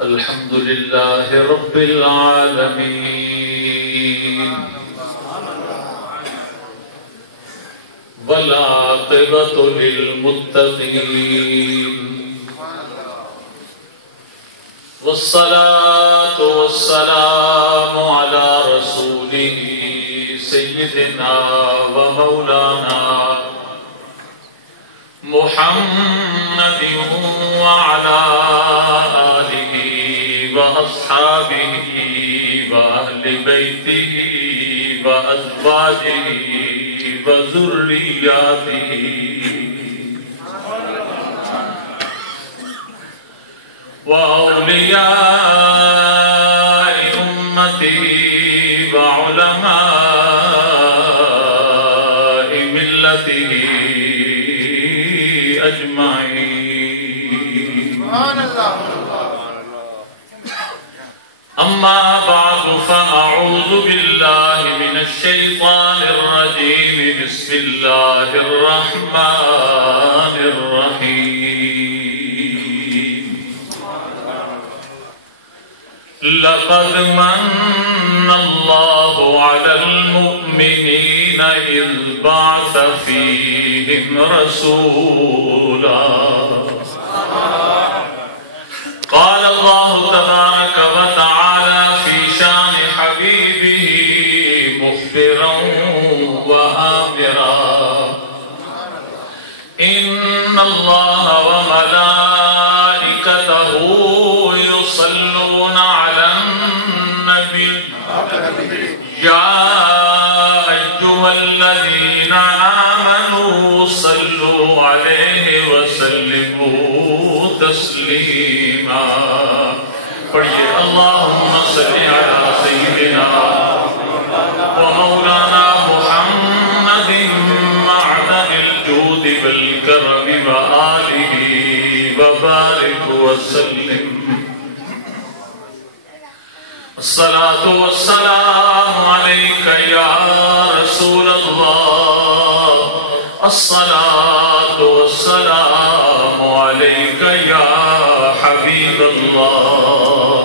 الحمد لله رب العالمين والعاقبة للمتقين والصلاة والسلام على رسوله سيدنا ومولانا محمد وعلى آله وأصحابه وأهل بيته وأزواجه وذرياته وأولياء أمته وعلماء ملته أجمعين. أما بعد فأعوذ بالله من الشيطان الرجيم. بسم الله الرحمن الرحيم. لقد من الله على المؤمنين إذ بعث فيهم رسولا. قال الله تبارك وتعالى في شان حبيبه مخبرا وآمرا: إن الله وملائكته يصلون على النبي يا أيها الذين آمنوا صلوا عليه وسلموا تسليما. پڑھیے اللہم صلی علی سیدنا ومولانا محمد معدن الجود والکرم وآلہ وبارک وسلم. الصلاة والسلام عليك يا رسول الله. الصلاة والسلام عليك يا حبيب الله.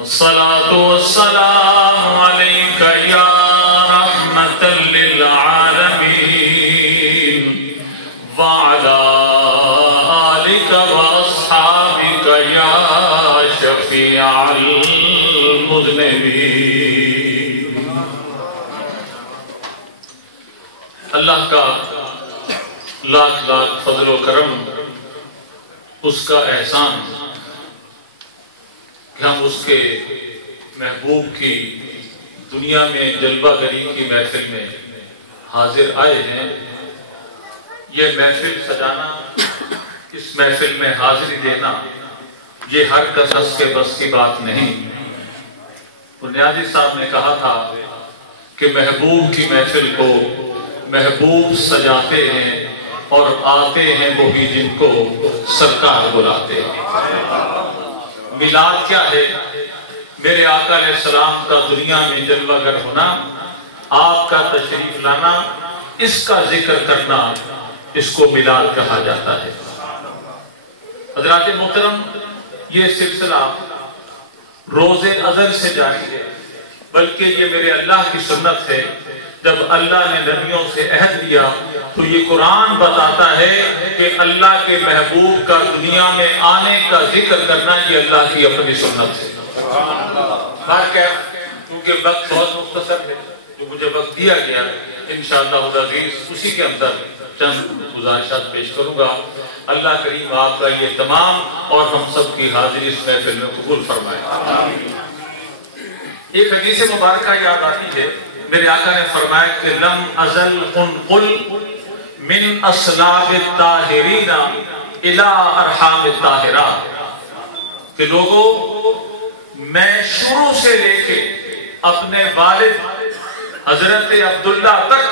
الصلاة والسلام عليك يا رحمة للعالمين وعلى آلك وأصحابك يا شفيع المذنبين. اللہ کا لاکھ لاکھ فضل و کرم، اس کا احسان کہ ہم اس کے محبوب کی دنیا میں جلوہ گری کی محفل میں حاضر آئے ہیں. یہ محفل سجانا، اس محفل میں حاضری دینا، یہ ہر کس کے بس کی بات نہیں. بنیادی صاحب نے کہا تھا کہ محبوب کی محفل کو محبوب سجاتے ہیں اور آتے ہیں وہی جن کو سرکار بلاتے ہیں. میلاد کیا ہے؟ میرے آقا علیہ السلام کا دنیا میں جلوہ گر ہونا، آپ کا تشریف لانا، اس کا ذکر کرنا، اس کو میلاد کہا جاتا ہے. حضرات محترم، یہ سلسلہ روز ازل سے جاری ہے، بلکہ یہ میرے اللہ کی سنت ہے. جب اللہ نے نبیوں سے عہد لیا تو یہ قرآن بتاتا ہے کہ اللہ کے محبوب کا دنیا میں آنے کا ذکر کرنا یہ اللہ کی اپنی سنت ہے. کیونکہ وقت بہت مختصر ہے، جو مجھے وقت دیا گیا انشاءاللہ العزیز اسی کے اندر چند گزارشات پیش کروں گا. اللہ کریم آپ کا یہ تمام اور ہم سب کی حاضری اس محفل میں قبول فرمائے. ایک حدیث مبارکہ یاد آتی ہے. میرے آقا نے فرمایا کہ لم ازل انقل من اصلاب الطاہرین الى ارحام الطاہرات، کہ لوگوں میں شروع سے لے کے اپنے والد حضرت عبداللہ تک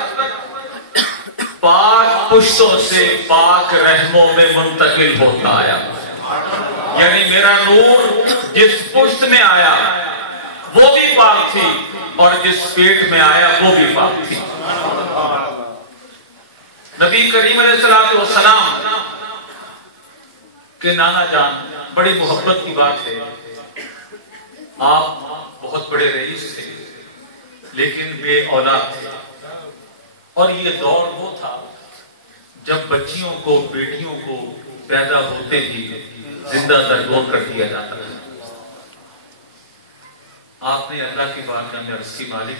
پاک پشتوں سے پاک رحموں میں منتقل ہوتا آیا. یعنی میرا نور جس پشت میں آیا وہ بھی پاک تھی اور جس پیٹ میں آیا وہ بھی پاک تھی. نبی کریم علیہ السلام کہ نانا جان، بڑی محبت کی بات ہے، آپ بہت بڑے رئیس تھے لیکن بے اولاد تھے، اور یہ دور وہ تھا جب بچیوں کو، بیٹیوں کو پیدا ہوتے ہی زندہ درگور کر دیا جاتا ہے۔ آپ نے اللہ کی بارگاہ میں عرض کی، مالک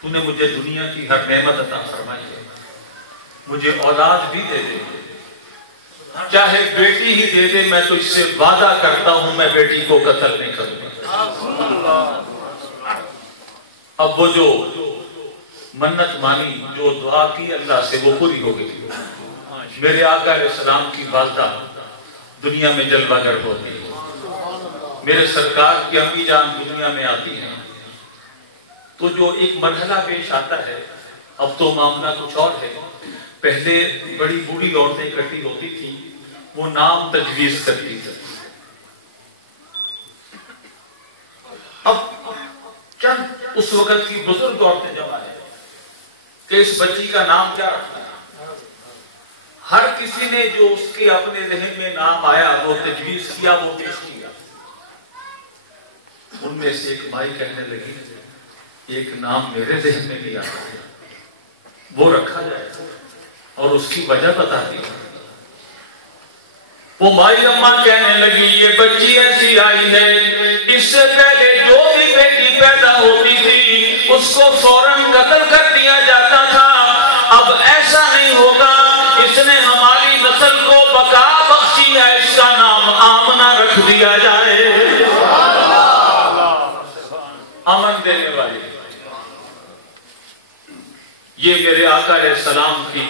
تو نے مجھے دنیا کی ہر نعمت عطا فرمائی ہے، مجھے اولاد بھی دے دے، چاہے بیٹی ہی دے دے، میں تو اس سے وعدہ کرتا ہوں میں بیٹی کو قتل نہیں کروں گا۔ اب وہ جو منت مانی، جو دعا کی اللہ سے، وہ پوری ہو گئی۔ میرے آقا علیہ السلام کی والدہ دنیا میں جلوہ گر ہوتی ہے، میرے سرکار کی امی جان دنیا میں آتی ہیں، تو جو ایک مرحلہ پیش آتا ہے، اب تو معاملہ کچھ اور ہے۔ پہلے بڑی بوڑھی عورتیں اکٹھی ہوتی تھی، وہ نام تجویز کرتی تھی۔ اب چند اس وقت کی بزرگ عورتیں جمع ہیں کہ اس بچی کا نام کیا رکھنا ہے۔ ہر کسی نے جو اس کے اپنے ذہن میں نام آیا وہ تجویز کیا، وہ پیش کیا۔ ان میں سے ایک مائی کہنے لگی، ایک نام میرے ذہن میں بھی آیا، وہ رکھا جائے، اور اس کی وجہ بتاتی ہے۔ وہ مائی اماں کہنے لگی، یہ بچی ایسی آئی ہے، اس سے پہلے جو بھی بیٹی پیدا ہوتی تھی اس کو فوراً قتل کر دیا جاتا تھا، اب ایسا نہیں ہوگا، اس نے ہماری نسل کو بقا بخشی ہے، اس کا نام آمنہ رکھ دیا جائے۔ امن دینے والی، یہ میرے آقا علیہ السلام کی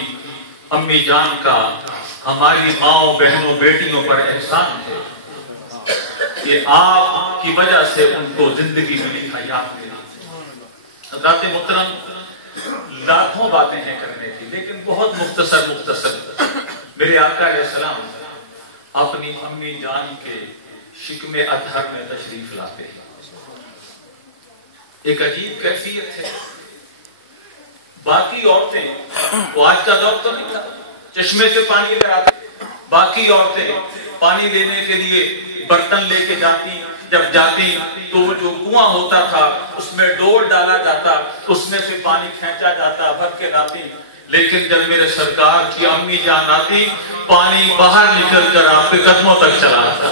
امی جان کا ہماری ماؤں، بہنوں، بیٹیوں پر احسان ہے کہ آپ کی وجہ سے ان کو زندگی ملی، حیات ملی۔ حضرات محترم، لاکھوں باتیں ہیں کرنے کی، لیکن بہت مختصر میرے آقا علیہ السلام اپنی امی جان کے شکم اطہر میں تشریف لاتے ہیں۔ ایک عجیب کیفیت ہے، باقی عورتیں، وہ آج کا دور تو نہیں تھا، چشمے سے پانی لے آتے، باقی عورتیں پانی لینے کے لیے برتن لے کے جاتی، جب جاتی تو وہ جو کنواں ہوتا تھا اس میں ڈول ڈالا جاتا، اس میں سے پانی کھینچا جاتا، بھر کے لاتی، لیکن جب میرے سرکار کی امی جان آتی، پانی باہر نکل کر آپ کے قدموں تک چلا آتا۔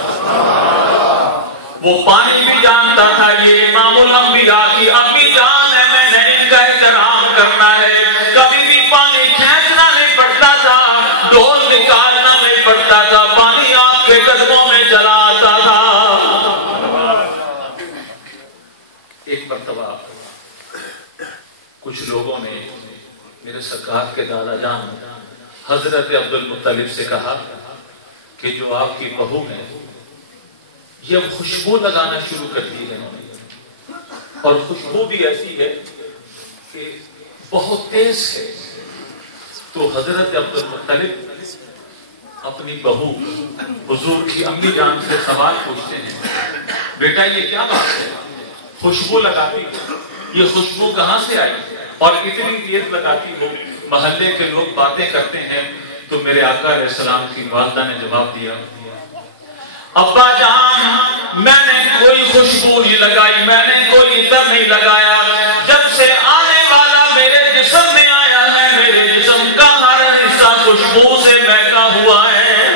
وہ پانی بھی جانتا تھا یہ امام الانبیاء کی امی جان ہے، میں نے ان کا احترام کرنا ہے، کبھی بھی پانی کھینچنا نہیں پڑتا تھا، ڈول نکالنا نہیں پڑتا تھا، پانی آپ کے قدموں میں چلا آتا تھا۔ ایک مرتبہ کچھ لوگوں نے میرے سرکار کے دادا جان حضرت عبد المطلب سے کہا کہ جو آپ کی بہو ہے یہ خوشبو لگانا شروع کر دی ہے، اور خوشبو بھی ایسی ہے کہ بہت تیز ہے۔ تو حضرت عبد المطلب اپنی بہو حضور کی امی جان سے سوال پوچھتے ہیں، بیٹا یہ کیا بات ہے، خوشبو لگاتی، یہ خوشبو کہاں سے آئی اور اتنی تیز لگاتی ہو، محلے کے لوگ باتیں کرتے ہیں۔ تو میرے آقا علیہ السلام کی والدہ نے جواب دیا، ابا جان میں نے کوئی خوشبو نہیں لگائی، میں نے کوئی عطر نہیں لگایا، جب سے آنے والا میرے جسم میں آیا ہے میرے جسم کا ہر حصہ خوشبو سے مہکا ہوا ہے۔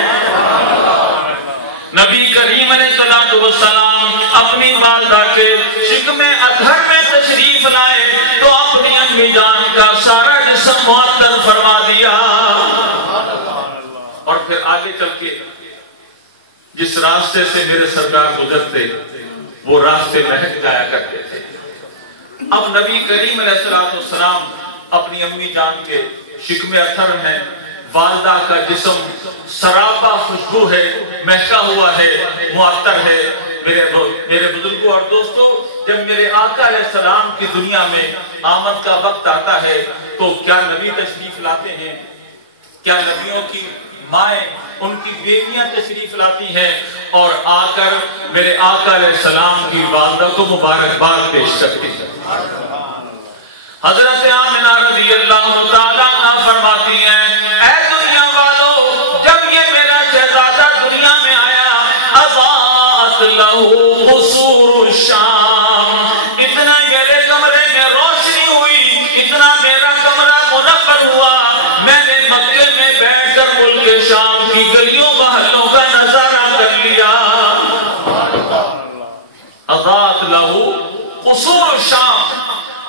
نبی کریم علیہ السلام اپنی والدہ کے شکم اطہر میں تشریف لائے تو اپنی امی جان کا سارا جسم معطر فرما دیا، اور پھر آگے چل کے جس راستے سے میرے سرکار گزرتے وہ راستے مہک جایا کرتے تھے۔ اب نبی کریم علیہ السلام اپنی امی جان کے شکم اطہر میں، والدہ کا جسم سراپا خوشبو ہے، مہکا ہوا ہے، معطر ہے۔ میرے بزرگوں اور دوستوں، جب میرے آقا علیہ السلام کی دنیا میں آمد کا وقت آتا ہے تو کیا نبی تشریف لاتے ہیں؟ کیا نبیوں کی مائیں، ان کی بیویاں تشریف لاتی ہیں اور آ کر میرے آقا علیہ السلام کی والدہ کو مبارکباد پیش کرتی ہیں؟ حضرت آمنہ رضی اللہ تعالیٰ عنہ فرماتی ہیں لہو قصور الشام، اتنا میرے کمرے میں روشنی ہوئی، اتنا میرا کمرہ منور ہوا، میں نے مکے میں بیٹھ کر ملک شام کی گلیوں محلوں کا نظارہ کر لیا۔ اضاءت لہو قصور الشام،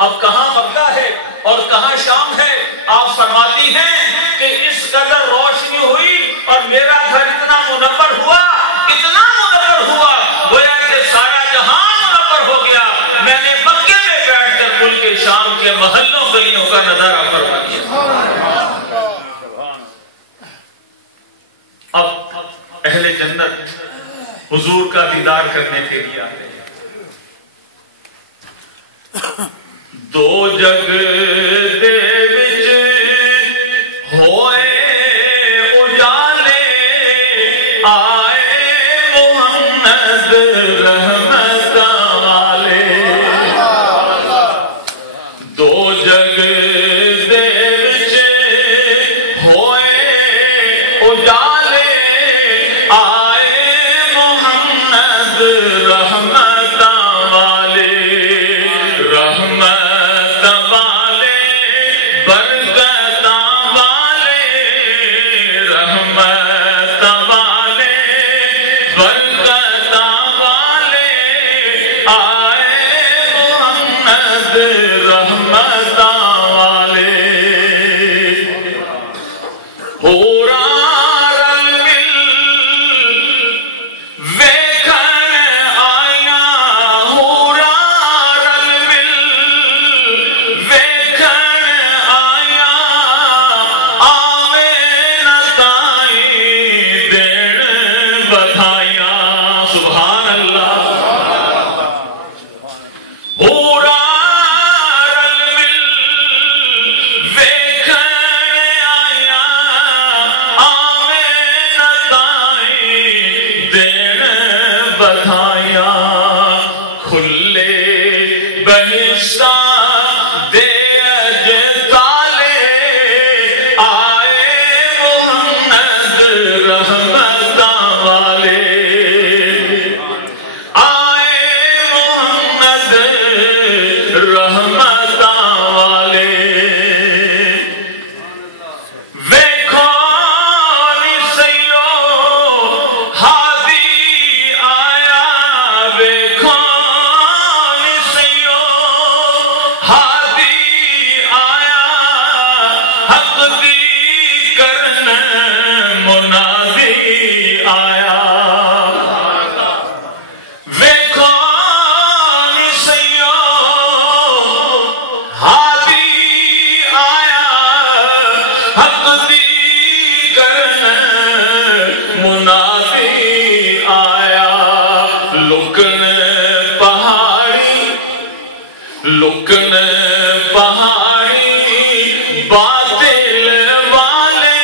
اب کہاں مکہ ہے اور کہاں شام ہے؟ آپ فرماتی ہیں کہ اس قدر روشنی ہوئی اور میرا گھر اتنا منور ہوا، اتنا منور ہوا گویا کہ سارا جہان منور ہو گیا۔ میں نے مکے میں بیٹھ کر ملک شام کے محلوں گلیوں کا نظارہ فرما لیا۔ اب اہل جنت حضور کا دیدار کرنے کے لیے آتے ہیں۔ دو جگ دے وچ ہوئے اجالے، آئے محمد رحمت والے، دو جگ دے وچ ہوئے اجالے، آئے محمد رحمت والے، رحمت والے برکت والے، رحمت والے برکت والے، آئے محمد رحمت والے، پورا لکن پہاڑی باطل والے،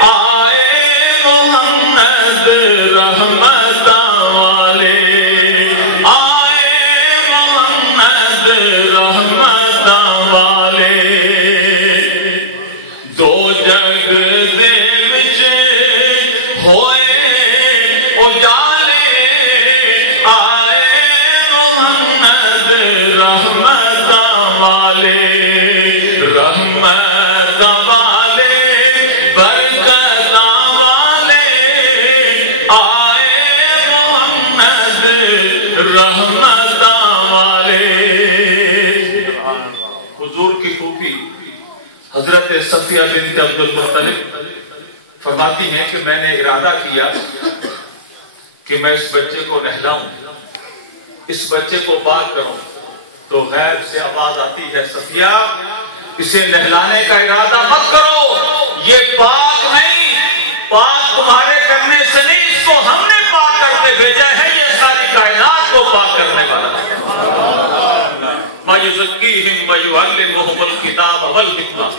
آئے محمد رحمت والے، آئے محمد رحمت والے، دو جگ دے وچ ہوئے اجالے، آئے محمد رحمت والے، رحمت والے برکت والے، آئے محمد رحمت والے۔ حضور کی پھوپھی حضرت صفیہ بنت عبد المطلب فرماتی ہیں کہ میں نے ارادہ کیا کہ میں اس بچے کو نہلاؤں، اس بچے کو پاک کروں، تو غیب سے آواز آتی ہے، صفیہ اسے نہلانے کا ارادہ مت کرو، یہ پاک نہیں، پاک تمہارے کرنے سے نہیں، اس کو ہم نے پاک کرتے بھیجا ہے، یہ ساری کائنات کو پاک کرنے والا ہے۔ مَا يُزَكِّيهِمْ وَيُعَلِّمُهُمُ الْكِتَابَ وَالْحِكْمَةَ،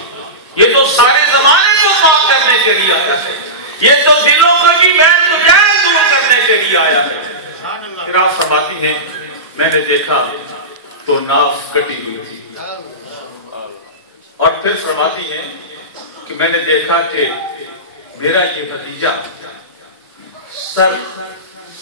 یہ تو سارے زمانے کو پاک کرنے کے لیے آیا ہے، یہ تو دلوں کو بھی میل کچیل دور کرنے کے لیے آیا ہے۔ پھر آپ فرماتی ہیں میں نے دیکھا تو ناف کٹی ہوئی تھی، اور پھر فرماتی ہیں کہ میں نے دیکھا کہ میرا یہ بھتیجا سر